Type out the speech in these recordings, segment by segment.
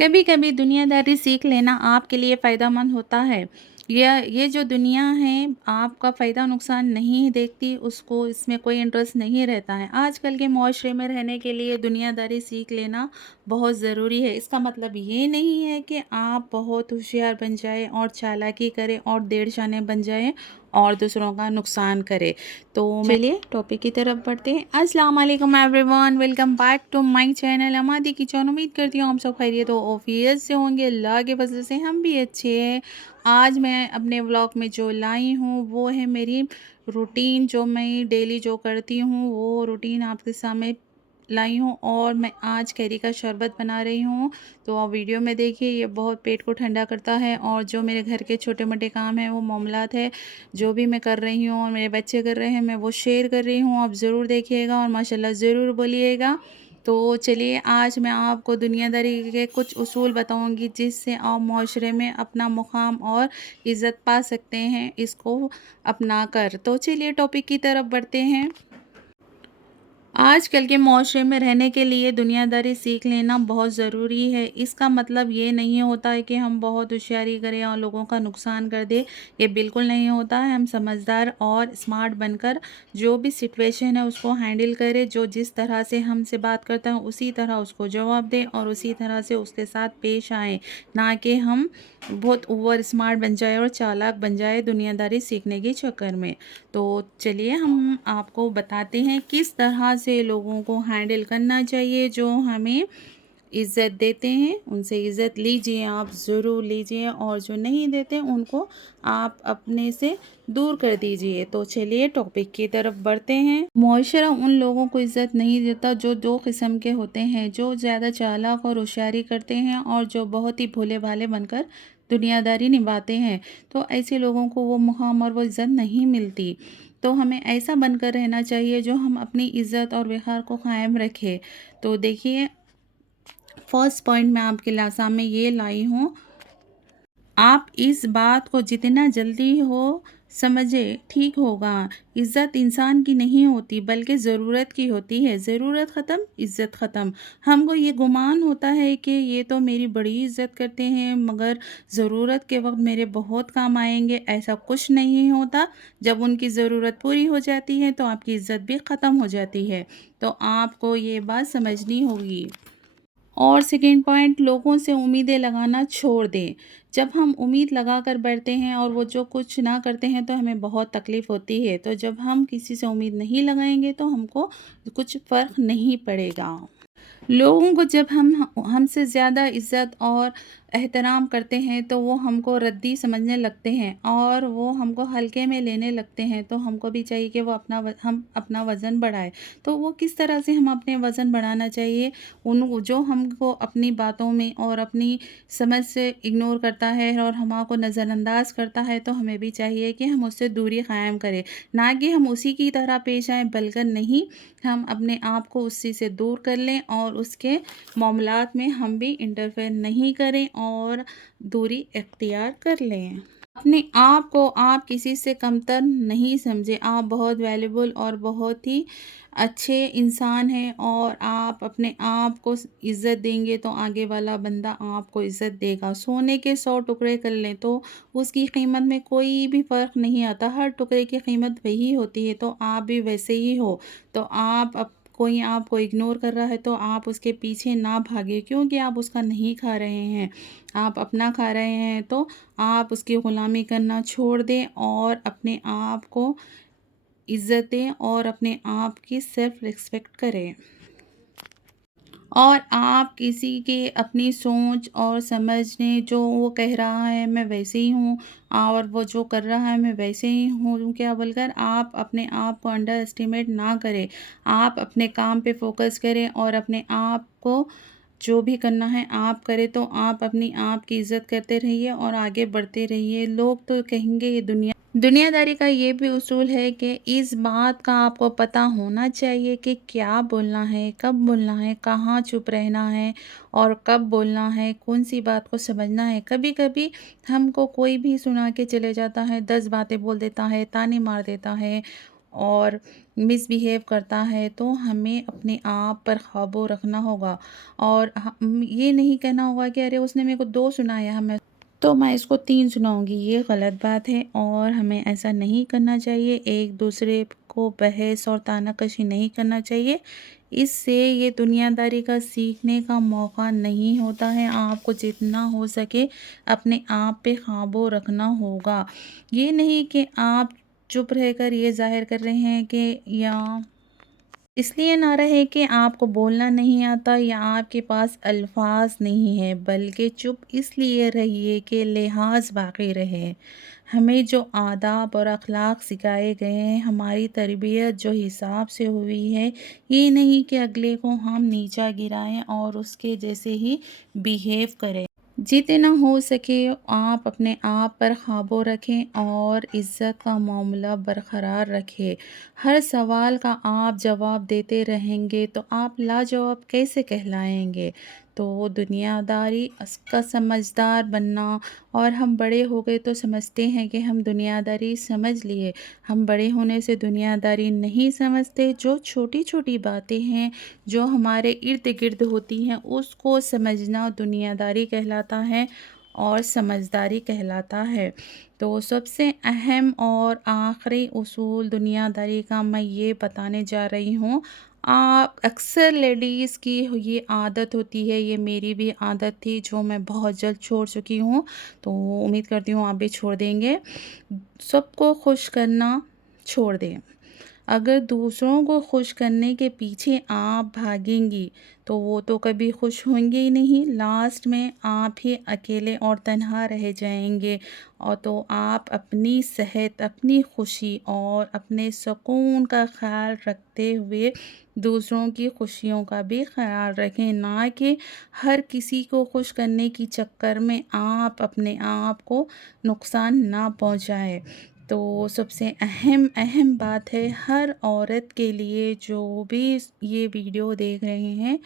कभी कभी दुनियादारी सीख लेना आपके लिए फ़ायदेमंद होता है। ये जो दुनिया है आपका फ़ायदा नुकसान नहीं देखती, उसको इसमें कोई इंटरेस्ट नहीं रहता है। आजकल के माशरे में रहने के लिए दुनियादारी सीख लेना बहुत ज़रूरी है। इसका मतलब ये नहीं है कि आप बहुत होशियार बन जाए और चालाकी करें और डेढ़ जाने बन जाए और दूसरों का नुकसान करे। तो चलिए टॉपिक की तरफ बढ़ते हैं। अस्सलाम वालेकुम everyone, welcome back to my channel Amadi kitchen. उम्मीद करती हूँ हम सब खैरियत हो ऑफियत से होंगे। अल्लाह के फजल से हम भी अच्छे हैं। आज मैं अपने व्लॉग में जो लाई हूँ वो है मेरी रूटीन, जो मैं डेली जो करती हूँ वो रूटीन आपके सामने लाई हूँ। और मैं आज कैरी का शरबत बना रही हूँ, तो आप वीडियो में देखिए। ये बहुत पेट को ठंडा करता है और जो मेरे घर के छोटे मोटे काम हैं वो मामलात है जो भी मैं कर रही हूँ और मेरे बच्चे कर रहे हैं, मैं वो शेयर कर रही हूँ। आप ज़रूर देखिएगा और माशाल्लाह ज़रूर बोलिएगा। तो चलिए आज मैं आपको दुनियादारी के कुछ उसूल बताऊंगी जिससे आप माशरे में अपना मुकाम और इज़्ज़त पा सकते हैं, इसको अपना कर। तो चलिए टॉपिक की तरफ बढ़ते हैं। आजकल के माशरे में रहने के लिए दुनियादारी सीख लेना बहुत ज़रूरी है। इसका मतलब ये नहीं होता है कि हम बहुत होशियारी करें और लोगों का नुकसान कर दें, ये बिल्कुल नहीं होता है। हम समझदार और स्मार्ट बनकर जो भी सिचुएशन है उसको हैंडल करें। जो जिस तरह से हमसे बात करता है उसी तरह उसको जवाब दें और उसी तरह से उसके साथ पेश आएँ, ना कि हम बहुत ओवर स्मार्ट बन जाए और चालाक बन जाए दुनियादारी सीखने के चक्कर में। तो चलिए हम आपको बताते हैं किस तरह से लोगों को हैंडल करना चाहिए। जो हमें इज़्ज़त देते हैं उनसे इज़्ज़त लीजिए, आप ज़रूर लीजिए, और जो नहीं देते उनको आप अपने से दूर कर दीजिए। तो चलिए टॉपिक की तरफ बढ़ते हैं। मुआशरा उन लोगों को इज़्ज़त नहीं देता जो दो किस्म के होते हैं, जो ज़्यादा चालाक और होशियारी करते हैं और जो बहुत ही भोले भाले बनकर दुनियादारी निभाते हैं। तो ऐसे लोगों को वो मुकाम और वो इज़्ज़त नहीं मिलती। तो हमें ऐसा बनकर रहना चाहिए जो हम अपनी इज़्ज़त और वक़ार को कायम रखें। तो देखिए, फर्स्ट पॉइंट मैं आपके सामने ये लाई हूँ। आप इस बात को जितना जल्दी हो समझे ठीक होगा। इज़्ज़त इंसान की नहीं होती बल्कि ज़रूरत की होती है। ज़रूरत ख़त्म, इज़्ज़त ख़त्म। हमको ये गुमान होता है कि ये तो मेरी बड़ी इज़्ज़त करते हैं मगर ज़रूरत के वक्त मेरे बहुत काम आएंगे। ऐसा कुछ नहीं होता। जब उनकी ज़रूरत पूरी हो जाती है तो आपकी इज़्ज़त भी ख़त्म हो जाती है। तो आपको ये बात समझनी होगी। और सेकेंड पॉइंट, लोगों से उम्मीदें लगाना छोड़ दें। जब हम उम्मीद लगा कर बैठते हैं और वो जो कुछ ना करते हैं तो हमें बहुत तकलीफ़ होती है। तो जब हम किसी से उम्मीद नहीं लगाएंगे तो हमको कुछ फ़र्क नहीं पड़ेगा। लोगों को जब हम हमसे ज़्यादा इज़्ज़त और एहतराम करते हैं तो वो हमको रद्दी समझने लगते हैं और वो हमको हल्के में लेने लगते हैं। तो हमको भी चाहिए कि वो हम अपना वज़न बढ़ाए। तो वो किस तरह से हम अपने वज़न बढ़ाना चाहिए, उन जो हमको अपनी बातों में और अपनी समझ से इग्नोर करता है और हमको नज़रअंदाज करता है, तो हमें भी चाहिए कि हम उससे दूरी क़ायम करें, ना कि हम उसी की तरह पेश आएँ, बल्कि नहीं, हम अपने आप को उसी से दूर कर लें और उसके मामलात में हम भी इंटरफेयर नहीं करें और दूरी इख्तियार कर लें। अपने आप को आप किसी से कमतर नहीं समझें। आप बहुत वैल्यूबल और बहुत ही अच्छे इंसान हैं और आप अपने आप को इज़्ज़त देंगे तो आगे वाला बंदा आपको इज़्ज़त देगा। सोने के 100 टुकड़े कर लें तो उसकी कीमत में कोई भी फ़र्क नहीं आता। हर टुकड़े की कीमत वही होती है। तो आप भी वैसे ही हो। तो कोई आपको इग्नोर कर रहा है तो आप उसके पीछे ना भागे, क्योंकि आप उसका नहीं खा रहे हैं, आप अपना खा रहे हैं। तो आप उसकी ग़ुलामी करना छोड़ दें और अपने आप को इज़्ज़त दें और अपने आप की सेल्फ़ रिस्पेक्ट करें। और आप किसी के अपनी सोच और समझने, जो वो कह रहा है मैं वैसे ही हूँ और वो जो कर रहा है मैं वैसे ही हूँ क्या बोलकर आप अपने आप को अंडर एस्टिमेट ना करें। आप अपने काम पे फोकस करें और अपने आप को जो भी करना है आप करें। तो आप अपनी आप की इज़्ज़त करते रहिए और आगे बढ़ते रहिए। लोग तो कहेंगे ये दुनियादारी का ये भी उसूल है कि इस बात का आपको पता होना चाहिए कि क्या बोलना है, कब बोलना है, कहाँ चुप रहना है और कब बोलना है, कौन सी बात को समझना है। कभी कभी हमको कोई भी सुना के चले जाता है, 10 बातें बोल देता है, ताने मार देता है اور مس بیہیو کرتا ہے تو ہمیں اپنے آپ پر قابو رکھنا ہوگا، اور یہ نہیں کہنا ہوگا کہ ارے اس نے میرے کو 2 سنایا ہے تو میں اس کو 3 سناؤں گی، یہ غلط بات ہے اور ہمیں ایسا نہیں کرنا چاہیے۔ ایک دوسرے کو بحث اور طعنہ کشی نہیں کرنا چاہیے، اس سے یہ دنیا داری کا سیکھنے کا موقع نہیں ہوتا ہے۔ آپ کو جتنا ہو سکے اپنے آپ پہ قابو رکھنا ہوگا، یہ نہیں کہ آپ چپ رہ کر یہ ظاہر کر رہے ہیں کہ یا اس لیے نہ رہے کہ آپ کو بولنا نہیں آتا یا آپ کے پاس الفاظ نہیں ہے، بلکہ چپ اس لیے رہیے کہ لحاظ باقی رہے۔ ہمیں جو آداب اور اخلاق سکھائے گئے ہیں، ہماری تربیت جو حساب سے ہوئی ہے، یہ نہیں کہ اگلے کو ہم نیچا گرائیں اور اس کے جیسے ہی بیہیو کریں۔ جتنا ہو سکے آپ اپنے آپ پر قابو رکھیں اور عزت کا معاملہ برقرار رکھیں۔ ہر سوال کا آپ جواب دیتے رہیں گے تو آپ لاجواب کیسے کہلائیں گے؟ تو دنیا داری کا سمجھدار بننا، اور ہم بڑے ہو گئے تو سمجھتے ہیں کہ ہم دنیا داری سمجھ لیے۔ ہم بڑے ہونے سے دنیا داری نہیں سمجھتے، جو چھوٹی چھوٹی باتیں ہیں جو ہمارے ارد گرد ہوتی ہیں اس کو سمجھنا دنیا داری کہلاتا ہے اور سمجھداری کہلاتا ہے۔ تو سب سے اہم اور آخری اصول دنیا داری کا میں یہ بتانے جا رہی ہوں۔ اکثر لیڈیز کی یہ عادت ہوتی ہے، یہ میری بھی عادت تھی جو میں بہت جلد چھوڑ چکی ہوں، تو امید کرتی ہوں آپ بھی چھوڑ دیں گے۔ سب کو خوش کرنا چھوڑ دیں۔ اگر دوسروں کو خوش کرنے کے پیچھے آپ بھاگیں گی تو وہ تو کبھی خوش ہوں گے ہی نہیں، لاسٹ میں آپ ہی اکیلے اور تنہا رہ جائیں گے۔ اور تو آپ اپنی صحت، اپنی خوشی اور اپنے سکون کا خیال رکھتے ہوئے دوسروں کی خوشیوں کا بھی خیال رکھیں، نہ کہ ہر کسی کو خوش کرنے کی چکر میں آپ اپنے آپ کو نقصان نہ پہنچائیں۔ تو سب سے اہم بات ہے ہر عورت کے لیے جو بھی یہ ویڈیو دیکھ رہے ہیں،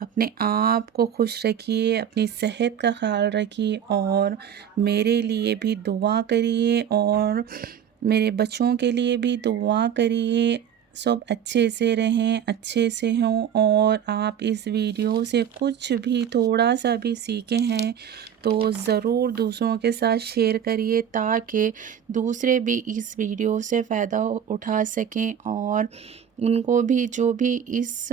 اپنے آپ کو خوش رکھیے، اپنی صحت کا خیال رکھیے اور میرے لیے بھی دعا کریے اور میرے بچوں کے لیے بھی دعا کریے۔ سب اچھے سے رہیں، اچھے سے ہوں، اور آپ اس ویڈیو سے کچھ بھی تھوڑا سا بھی سیکھے ہیں تو ضرور دوسروں کے ساتھ شیئر کریے تاکہ دوسرے بھی اس ویڈیو سے فائدہ اٹھا سکیں اور ان کو بھی جو بھی اس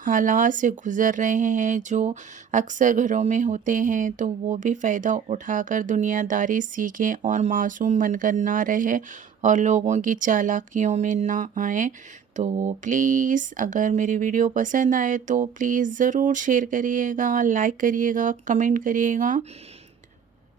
حالات سے گزر رہے ہیں جو اکثر گھروں میں ہوتے ہیں تو وہ بھی فائدہ اٹھا کر دنیا داری سیکھیں اور معصوم بن کر نہ رہے اور لوگوں کی چالاکیوں میں نہ آئیں۔ تو پلیز اگر میری ویڈیو پسند آئے تو پلیز ضرور شیئر کریے گا، لائک کریے گا، کمنٹ کریے گا،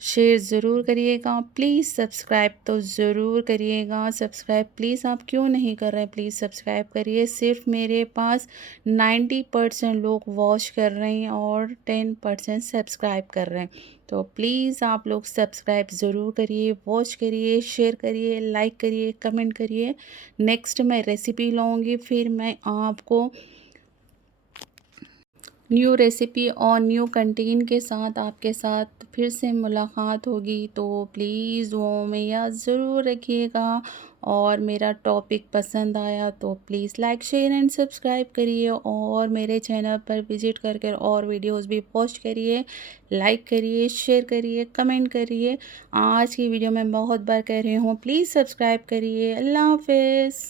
شیئر ضرور کریے گا۔ پلیز سبسکرائب تو ضرور کریے گا۔ سبسکرائب پلیز آپ کیوں نہیں کر رہے؟ پلیز سبسکرائب کریے۔ صرف میرے پاس 90% لوگ واچ کر رہے ہیں اور 10% سبسکرائب کر رہے ہیں، تو پلیز آپ لوگ سبسکرائب ضرور کریے، واچ کریے، شیئر کریے، لائک کریے، کمنٹ کریے۔ نیکسٹ میں ریسیپی لاؤں گی، پھر میں آپ کو نیو ریسیپی اور نیو کنٹینٹ کے ساتھ آپ کے ساتھ پھر سے ملاقات ہوگی، تو پلیز وہ میں یاد ضرور رکھیے گا۔ اور میرا ٹاپک پسند آیا تو please like, share and subscribe کریے اور میرے چینل پر وزٹ کر کر اور ویڈیوز بھی پوسٹ کریے، لائک کریے، شیئر کریے، کمنٹ کریے۔ آج کی ویڈیو میں بہت بار کہہ رہی ہوں، پلیز سبسکرائب کریے۔ اللہ حافظ۔